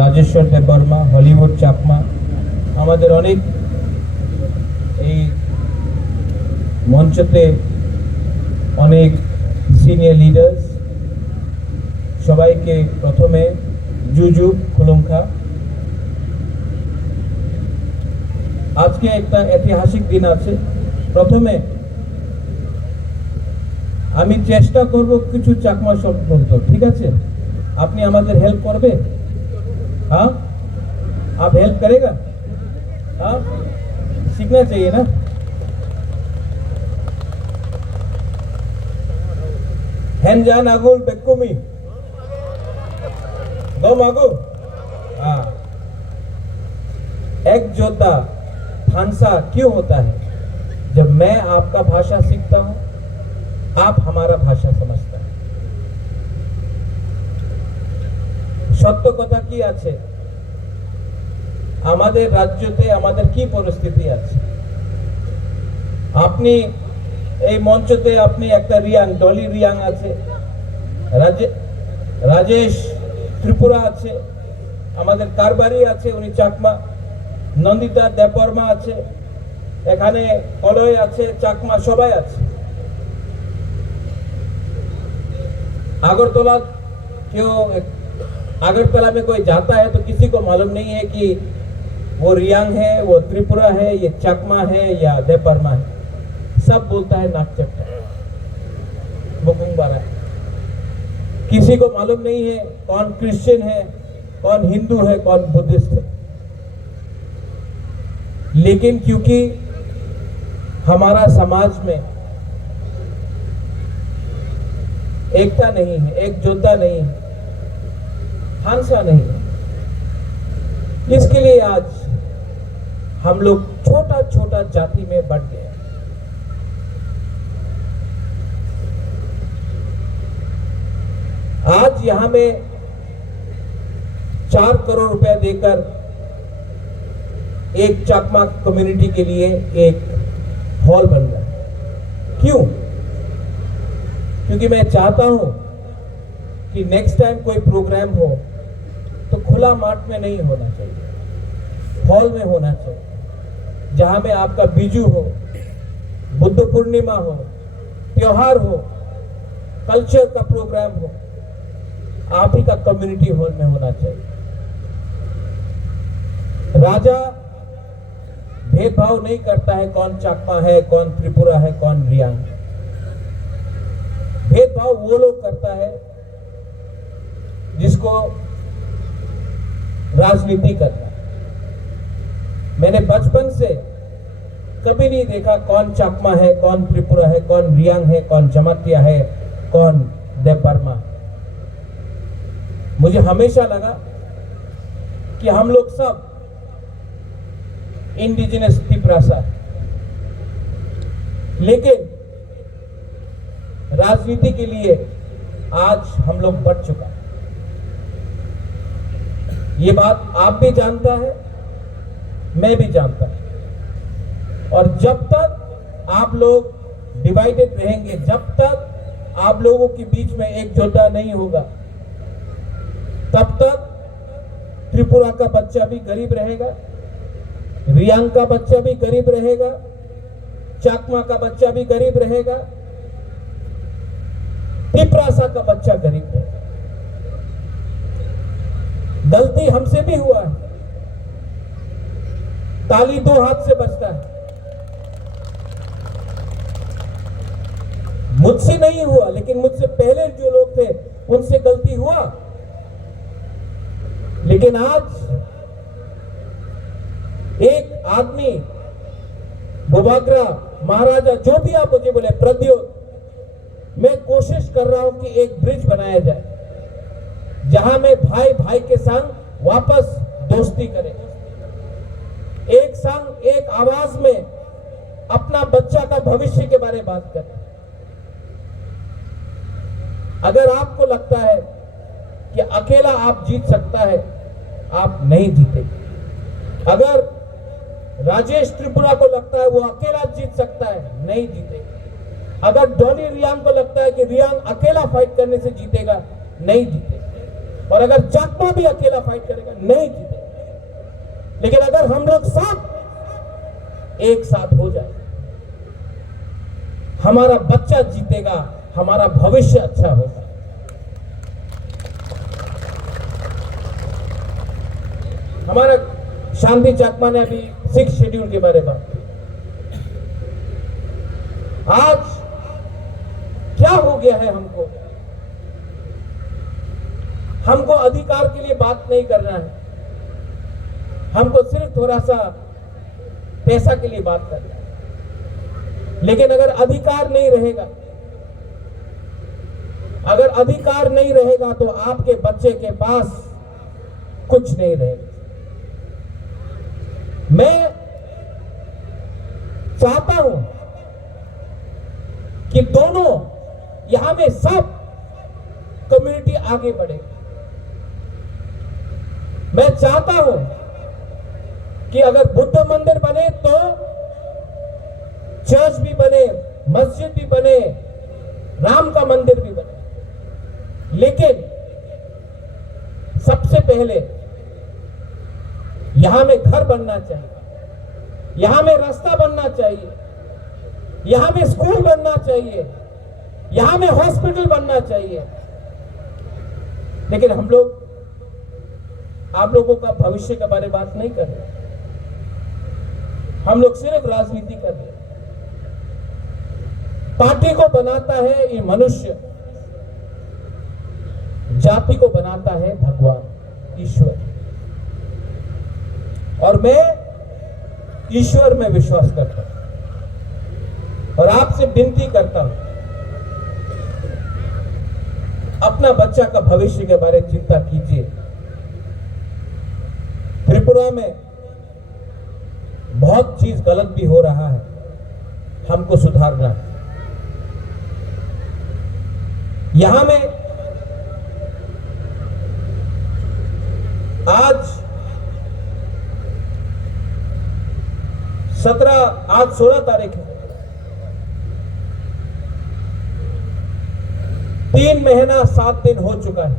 Rajeshwar Debbarma, Hollywood Chakma, আমাদের অনেক এই মঞ্চতে অনেক সিনিয়র লিডার্স, সবাইকে প্রথমে জুজু খুলুমখা। আজকে একটা ঐতিহাসিক দিন আছে। প্রথমে আমি চেষ্টা করব কিছু চাকমা শব্দ বলতে, ঠিক আছে? আপনি আমাদের হেল্প করবে? हाँ, आप हेल्प करेगा? हाँ, सीखना चाहिए ना। हेंजान आगुल बेकुमी दो मागु। हाँ, एक जोधा फांसा क्यों होता है? जब मैं आपका भाषा सीखता हूं, आप हमारा भाषा समझता है। সত্য কথা কি আছে, আমাদের রাজ্যতে আমাদের কি পরিস্থিতি আছে। আপনি এই মঞ্চতে আপনি একটা রিয়াং, ডলি রিয়াং আছে, রাজেশ ত্রিপুরা আছে, আমাদের কারবারি আছে, উনি চাকমা, নন্দিতা দেববর্মা আছে, এখানে কলয় আছে, চাকমা সবাই আছে। আগরতলা क्यों अगरतला में कोई जाता है तो किसी को मालूम नहीं है कि वो रियांग है, वो त्रिपुरा है, ये चकमा है या देवबर्मा है। सब बोलता है नागचट्टा, बुकुंगबारा। किसी को मालूम नहीं है कौन क्रिश्चियन है, कौन हिंदू है, कौन बुद्धिस्ट है। लेकिन क्योंकि हमारा समाज में एकता नहीं है, एकजुटता नहीं है, हांसा नहीं है, इसके लिए आज हम लोग छोटा छोटा जाति में बढ़ गए। आज यहां में 4 करोड़ रुपए देकर एक चाकमा कम्युनिटी के लिए एक हॉल बन रहा है। क्यों? क्योंकि मैं चाहता हूं कि नेक्स्ट टाइम कोई प्रोग्राम हो तो खुला माठ में नहीं होना चाहिए, हॉल में होना चाहिए, जहां में आपका बीजू हो, बुद्ध पूर्णिमा हो, त्योहार हो, कल्चर का प्रोग्राम हो, आप ही का कम्युनिटी हॉल में होना चाहिए। राजा भेदभाव नहीं करता है कौन चाकमा है, कौन त्रिपुरा है, कौन रियांग। भेदभाव वो लोग करता है जिसको राजनीति करना। मैंने बचपन से कभी नहीं देखा कौन चाकमा है, कौन त्रिपुरा है, कौन रियांग है, कौन जमातिया है, कौन देवबर्मा। मुझे हमेशा लगा कि हम लोग सब इंडिजिनस त्रिपुरासा, लेकिन राजनीति के लिए आज हम लोग बढ़ चुका। ये बात आप भी जानता है, मैं भी जानता हूं। और जब तक आप लोग डिवाइडेड रहेंगे, जब तक आप लोगों के बीच में एकजुटता नहीं होगा, तब तक त्रिपुरा का बच्चा भी गरीब रहेगा, रियांग का बच्चा भी गरीब रहेगा, चाकमा का बच्चा भी गरीब रहेगा, त्रिपुरासा का बच्चा गरीब रहेगा। गलती हमसे भी हुआ है, ताली 2 हाथ से बजता है। मुझसे नहीं हुआ, लेकिन मुझसे पहले जो लोग थे उनसे गलती हुआ। लेकिन आज एक आदमी, बुबाग्रा, महाराजा, जो भी आप मुझे बोले, प्रद्योत, मैं कोशिश कर रहा हूं कि एक ब्रिज बनाया जाए जहां में भाई भाई के संग वापस दोस्ती करे, एक संग एक आवाज में अपना बच्चा का भविष्य के बारे में बात करे। अगर आपको लगता है कि अकेला आप जीत सकता है, आप नहीं जीतेंगे। अगर राजेश त्रिपुरा को लगता है वो अकेला जीत सकता है, नहीं जीतेगा। अगर डॉली रियांग को लगता है कि रियांग अकेला फाइट करने से जीतेगा, नहीं जीतेगा। और अगर चाकमा भी अकेला फाइट करेगा नहीं जीतेगा। लेकिन अगर हम लोग सब एक साथ हो जाए, हमारा बच्चा जीतेगा, हमारा भविष्य अच्छा होगा। हमारा शांति चाकमा ने अभी 6 शेड्यूल के बारे में बात की। आज क्या हो गया है, हमको अधिकार के लिए बात नहीं करना है, हमको सिर्फ थोड़ा सा पैसा के लिए बात करना है। लेकिन अगर अधिकार नहीं रहेगा, अगर अधिकार नहीं रहेगा तो आपके बच्चे के पास कुछ नहीं रहेगा। मैं चाहता हूं कि दोनों यहां में सब कम्युनिटी आगे बढ़े। मैं चाहता हूं कि अगर बुद्ध मंदिर बने तो चर्च भी बने, मस्जिद भी बने, राम का मंदिर भी बने। लेकिन सबसे पहले यहां में घर बनना चाहिए, यहां में रास्ता बनना चाहिए, यहां में स्कूल बनना चाहिए, यहां में हॉस्पिटल बनना चाहिए। लेकिन हम लोग आप लोगों का भविष्य के बारे में बात नहीं कर रहे, हम लोग सिर्फ राजनीति कर रहे हैं। पार्टी को बनाता है ये मनुष्य, जाति को बनाता है भगवान ईश्वर। और मैं ईश्वर में विश्वास करता हूं और आपसे विनती करता हूं, अपना बच्चा का भविष्य के बारे में चिंता कीजिए। त्रिपुरा में बहुत चीज गलत भी हो रहा है, हमको सुधारना है। यहां में आज 16 तारीख है, 3 महीना 7 दिन हो चुका है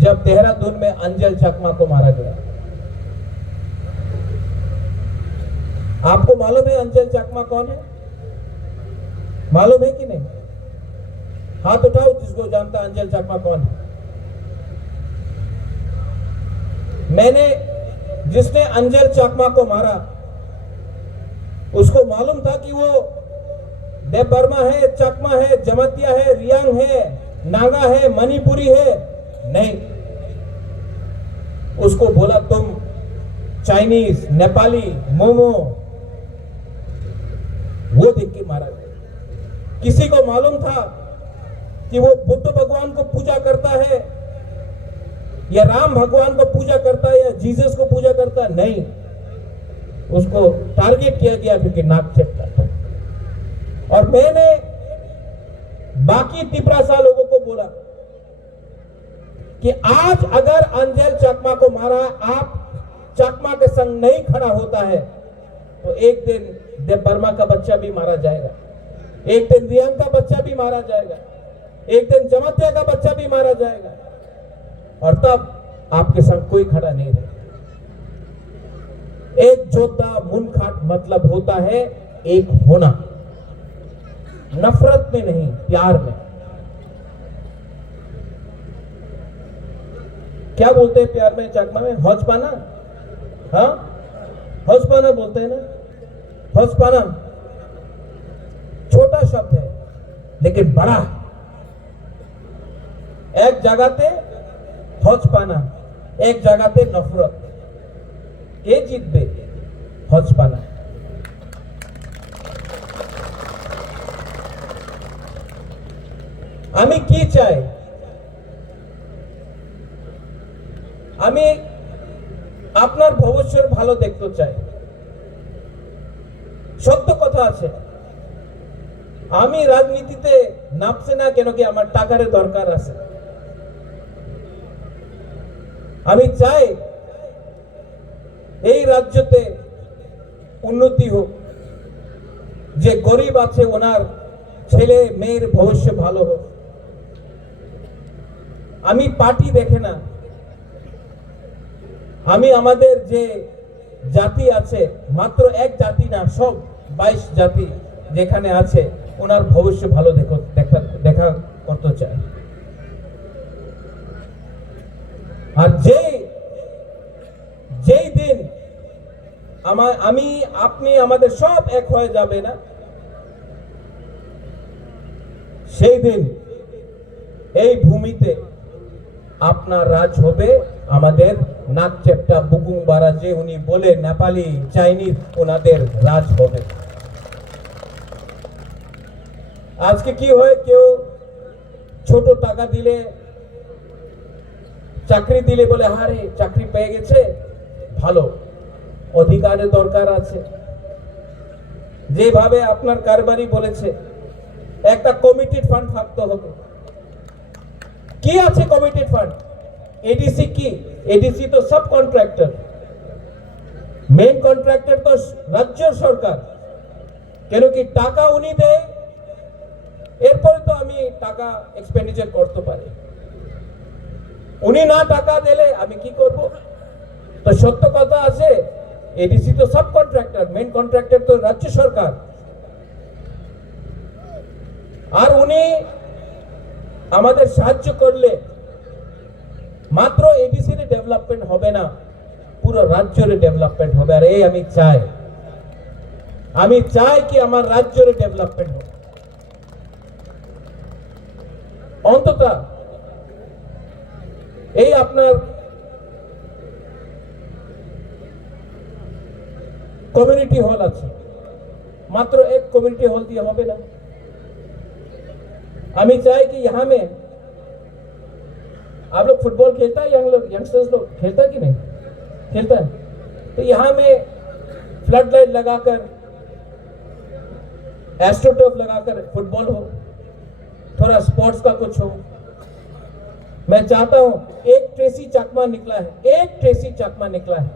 जब देहरादून में अंजल चाकमा को मारा गया। आपको मालूम है अंजल चाकमा कौन है? मालूम है कि नहीं? हाथ उठाओ जिसको जानता अंजल चाकमा कौन है। जिसने अंजल चाकमा को मारा उसको मालूम था कि वो देव बर्मा है, चकमा है, जमतिया है, रियांग है, नागा है, मणिपुरी है? नहीं, उसको बोला तुम चाइनीज, नेपाली, मोमो, वो देख के मारा गया। किसी को मालूम था कि वो बुद्ध भगवान को पूजा करता है या राम भगवान को पूजा करता है या जीसस को पूजा करता है? नहीं, उसको टारगेट किया गया क्योंकि नाक चेपटा था। और मैंने बाकी तिपरासा लोगों को बोला कि आज अगर अंजल चाकमा को मारा, आप चाकमा के संग नहीं खड़ा होता है तो एक दिन देव बर्मा का बच्चा भी मारा जाएगा, एक दिन रियांग का बच्चा भी मारा जाएगा, एक दिन जमतिया का बच्चा भी मारा जाएगा, और तब आपके संग कोई खड़ा नहीं रहेगा। एक जोता मुनखाट मतलब होता है एक होना, नफरत में नहीं, प्यार में। क्या बोलते हैं प्यार में चाकमा में? हौजपाना। हाँ, हौजपाना बोलते हैं ना। हौजपाना छोटा शब्द है लेकिन बड़ा है। एक जगह पे हौजपाना, एक जगह पे नफरत, के जितबे? हौजपाना। আমি কি চাই? আমি আপনার ভবিষ্যৎ ভালো দেখতে চাই। সত্য কথা আছে, আমি রাজনীতিতে নামছে না কেন কি আমার টাকার দরকার আছে। আমি চাই এই রাজ্যতে উন্নতি হোক, যে গরিব আছে ওনার ছেলে মেয়ের ভবিষ্য ভালো হোক। আমি পার্টি দেখে না, আমি আমাদের যে জাতি আছে, মাত্র এক জাতি না, সব 22 জাতি যেখানে আছে, ওনার ভবিষ্য ভালো দেখা করতে চায়। আর যেই দিন আমি আপনি আমাদের সব এক হয়ে যাবে না, সেই দিন এই ভূমিতে আপনার রাজ হবে, আমাদের নাক চেপটা বুকুংবারা যে উনি বলে নেপালি চাইনিজ, ওনাদের রাজ হবে। আজকে কি হয়, কেউ ছোট টাকা দিলে, চাকরি দিলে বলে আরে চাকরি পেয়ে গেছে, ভালো, অধিকারের দরকার আছে। যেভাবে আপনার কারবারি বলেছে, একটা কমিটেড ফান্ড থাকতে হবে। কি আছে কমিটেড ফান্ড? এডিসি কি? এডিসি তো সব কন্ট্রাক্টর, মেন কন্ট্রাক্টর তো রাজ্য সরকার, কেন কি টাকা উনি দেয়, এরপরে তো আমি টাকা এক্সপেন্ডিচার করতে পারি। উনি না টাকা দিলে আমি কি করব? তো সত্য কথা আছে, এডিসি তো সব কন্ট্রাক্টর, মেন কন্ট্রাক্টর তো রাজ্য সরকার। আর উনি আমাদের সাহায্য করলে মাত্র এডিসির ডেভেলপমেন্ট হবে না, পুরো রাজ্যের ডেভেলপমেন্ট হবে। আর এই আমি চাই কি আমার রাজ্যের ডেভেলপমেন্ট হোক। অন্তত এই আপনার কমিউনিটি হল আছে, মাত্র एक कम्युनिटी हॉल दिया হবে না। আমি চাই कि यहाँ में आप लोग फुटबॉल खेलता है, यंगस्टर्स लोग खेलता है कि नहीं खेलता है? तो यहाँ में फ्लड लाइट लगाकर, एस्ट्रोटर्फ लगाकर फुटबॉल हो, थोड़ा स्पोर्ट्स का कुछ हो। मैं चाहता हूं, एक ट्रेसी चकमा निकला है,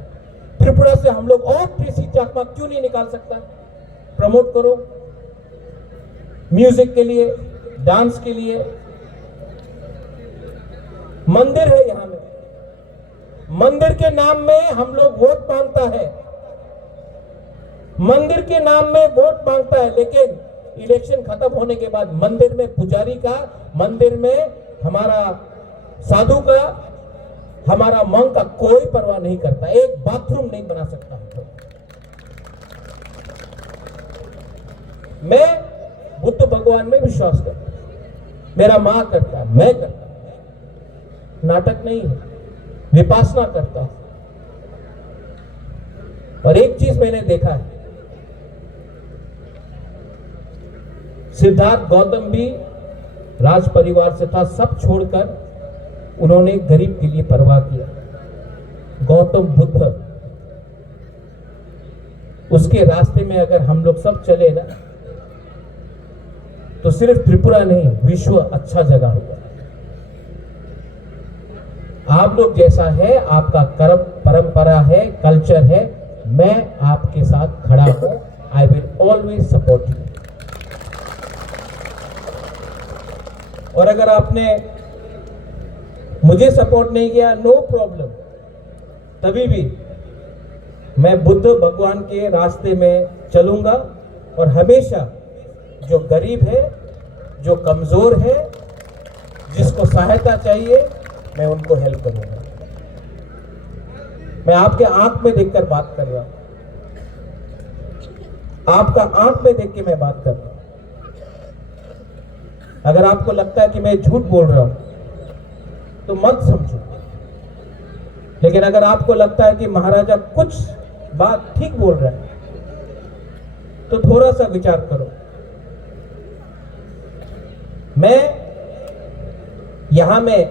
त्रिपुरा से हम लोग और ट्रेसी चकमा क्यों नहीं निकाल सकता? प्रमोट करो, म्यूजिक के लिए, डांस के लिए। मंदिर है यहां में, मंदिर के नाम में हम लोग वोट मांगता है, मंदिर के नाम में वोट मांगता है, लेकिन इलेक्शन खत्म होने के बाद मंदिर में पुजारी का, मंदिर में हमारा साधु का, हमारा मंग का कोई परवाह नहीं करता, एक बाथरूम नहीं बना सकता। मैं बुद्ध भगवान में विश्वास करता, मेरा मां करता, मैं करता, नाटक नहीं है, विपासना करता। और एक चीज मैंने देखा है, सिद्धार्थ गौतम भी राज परिवार से था, सब छोड़कर उन्होंने गरीब के लिए परवाह किया। गौतम बुद्ध, उसके रास्ते में अगर हम लोग सब चले ना, तो सिर्फ त्रिपुरा नहीं, विश्व अच्छा जगह होगा। आप लोग जैसा है, आपका कर्म परंपरा है, कल्चर है, मैं आपके साथ खड़ा हूं। I will always support you. और अगर आपने मुझे सपोर्ट नहीं किया, नो प्रॉब्लम, तभी भी मैं बुद्ध भगवान के रास्ते में चलूंगा। और हमेशा जो गरीब है, जो कमजोर है, जिसको सहायता चाहिए, मैं उनको हेल्प करूंगा। मैं आपके आंख में देखकर बात कर रहा हूं, आपका आंख में देख के मैं बात कर रहा हूं। अगर आपको लगता है कि मैं झूठ बोल रहा हूं तो मत समझो, लेकिन अगर आपको लगता है कि महाराजा कुछ बात ठीक बोल रहा है तो थोड़ा सा विचार करो। मैं यहां में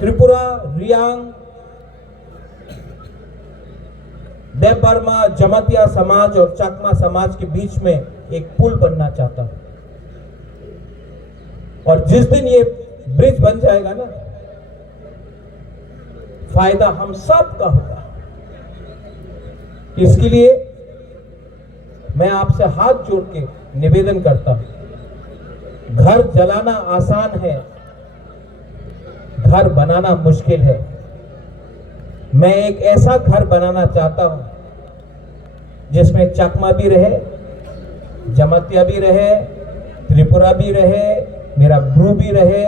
त्रिपुरा, रियांग, देवबर्मा, जमातिया समाज और चकमा समाज के बीच में एक पुल बनना चाहता हूं। और जिस दिन ये ब्रिज बन जाएगा ना, फायदा हम सब का होगा। इसके लिए मैं आपसे हाथ जोड़ के निवेदन करता हूं, घर जलाना आसान है, घर बनाना मुश्किल है। मैं एक ऐसा घर बनाना चाहता हूं जिसमें चकमा भी रहे, जमातिया भी रहे, त्रिपुरा भी रहे, मेरा ब्रू भी रहे,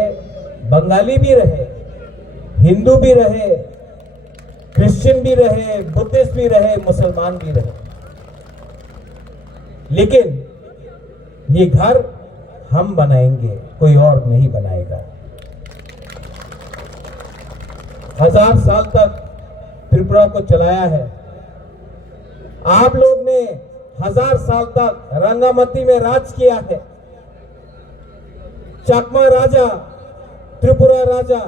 बंगाली भी रहे, हिंदू भी रहे, क्रिश्चियन भी रहे, बुद्धिस्ट भी रहे, मुसलमान भी रहे। लेकिन ये घर हम बनाएंगे, कोई और नहीं बनाएगा। 1000 साल तक त्रिपुरा को चलाया है। आप लोग ने 1000 साल तक रंगामती में राज किया है। चकमा राजा, त्रिपुरा राजा,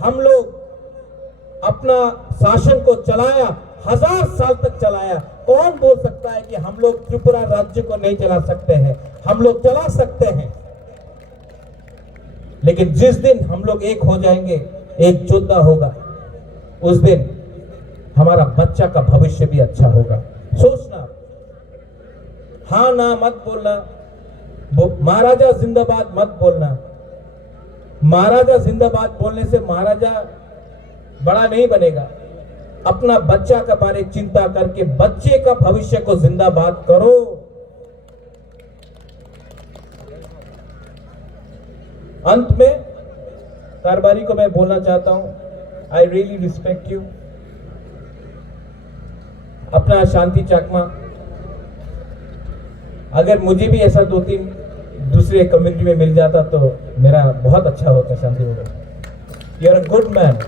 हम लोग अपना शासन को चलाया, 1000 साल तक चलाया। कौन बोल सकता है कि हम लोग त्रिपुरा राज्य को नहीं चला सकते हैं? हम लोग चला सकते हैं। लेकिन जिस दिन हम लोग एक हो जाएंगे, एक योद्धा होगा, उस दिन हमारा बच्चा का भविष्य भी अच्छा होगा। सोचना, हाँ ना मत बोलना, महाराजा जिंदाबाद मत बोलना। महाराजा जिंदाबाद बोलने से महाराजा बड़ा नहीं बनेगा। अपना बच्चा का बारे चिंता करके बच्चे का भविष्य को जिंदाबाद करो। अंत में कारबारी को मैं बोलना चाहता हूं, आई रियली रिस्पेक्ट यू। अपना शांति चकमा, अगर मुझे भी ऐसा 2-3 दूसरे कम्युनिटी में मिल जाता तो मेरा बहुत अच्छा होता। Shanti Babu, you are a good man,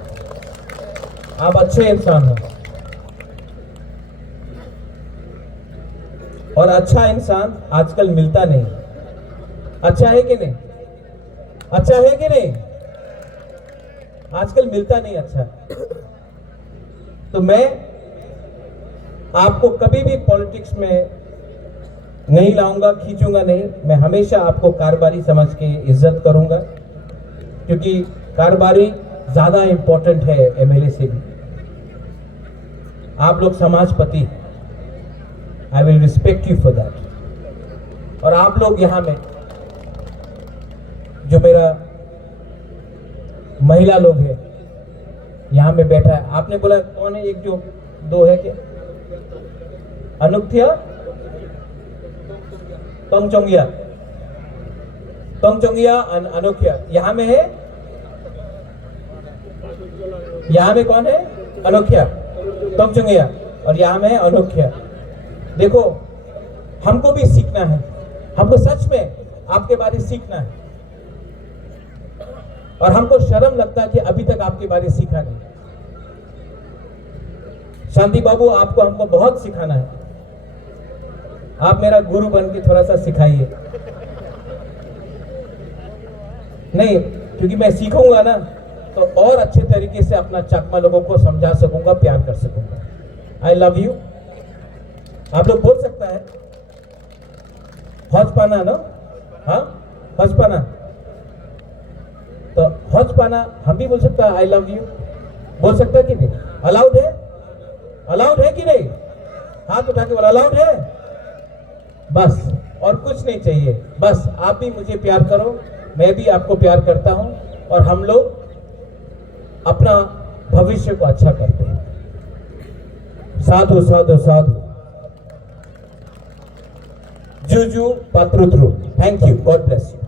आप अच्छे इंसान हो। और अच्छा इंसान आजकल मिलता नहीं। अच्छा है कि नहीं? अच्छा है कि नहीं? आजकल मिलता नहीं अच्छा। तो मैं आपको कभी भी पॉलिटिक्स में नहीं लाऊंगा, खींचूंगा नहीं। मैं हमेशा आपको कारबारी समझ के इज्जत करूंगा, क्योंकि कारबारी ज्यादा इंपॉर्टेंट है एमएलए से भी। आप लोग समाजपति, I will respect you for that. और आप लोग यहां में जो मेरा महिला लोग है यहां में बैठा है, आपने बोला कौन है? एक जो 2 है क्या? अनुक्थिया, तोंगचोंगिया, तोंगचोंगिया, अनोखिया यहां में है। यहां में कौन है? अनोखिया, तोंगचोंगिया, और यहां में है अनोखिया। देखो, हमको भी सीखना है, हमको सच में आपके बारे सीखना है। और हमको शर्म लगता है कि अभी तक आपके बारे सीखा नहीं। शांति बाबू, आपको हमको बहुत सिखाना है। आप मेरा गुरु बन के थोड़ा सा सिखाइए। नहीं, क्योंकि मैं सीखूंगा ना तो और अच्छे तरीके से अपना चकमा लोगों को समझा सकूंगा, प्यार कर सकूंगा। I love you. आप लोग बोल सकता है हौजपाना ना? हाँ, हौजपाना। तो हौजपाना हम भी बोल सकता है। आई लव यू बोल सकता है कि नहीं? अलाउड है? अलाउड है कि नहीं? हाथ उठा के बोला अलाउड है। बस, और कुछ नहीं चाहिए। बस आप भी मुझे प्यार करो, मैं भी आपको प्यार करता हूं, और हम लोग अपना भविष्य को अच्छा करते हैं। साधु साधु साधु। जुजू पात्रुत्रु। Thank you, God bless you.